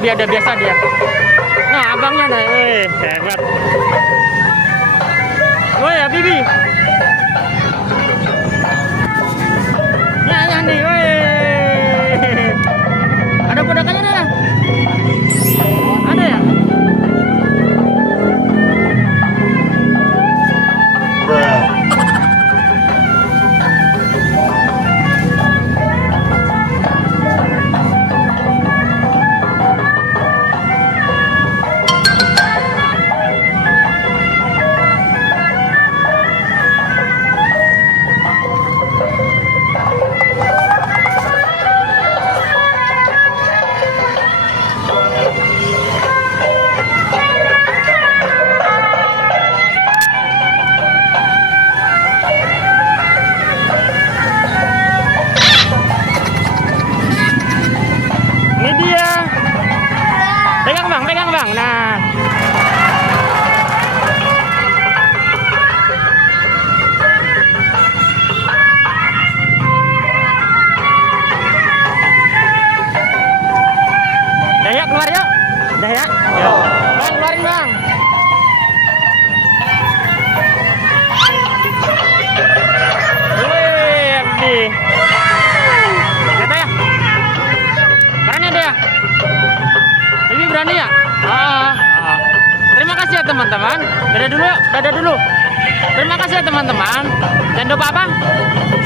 udah biasa dia. Nah, abangnya nah, hebat. Woi, Habibi. Ya nih, woi. Ada podakannya dah. Ada ya? Pegang bang, nah. Dah ya, keluar yuk. Dah ya. Bang, keluarin bang. Wih, Abdi. Lihat ya. Keren ya dia. Lebih berani ya? Terima kasih ya teman-teman. Dadah dulu. Terima kasih ya teman-teman. Jangan lupa apa?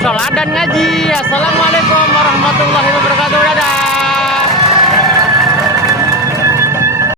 Sholat dan ngaji. Assalamualaikum warahmatullahi wabarakatuh.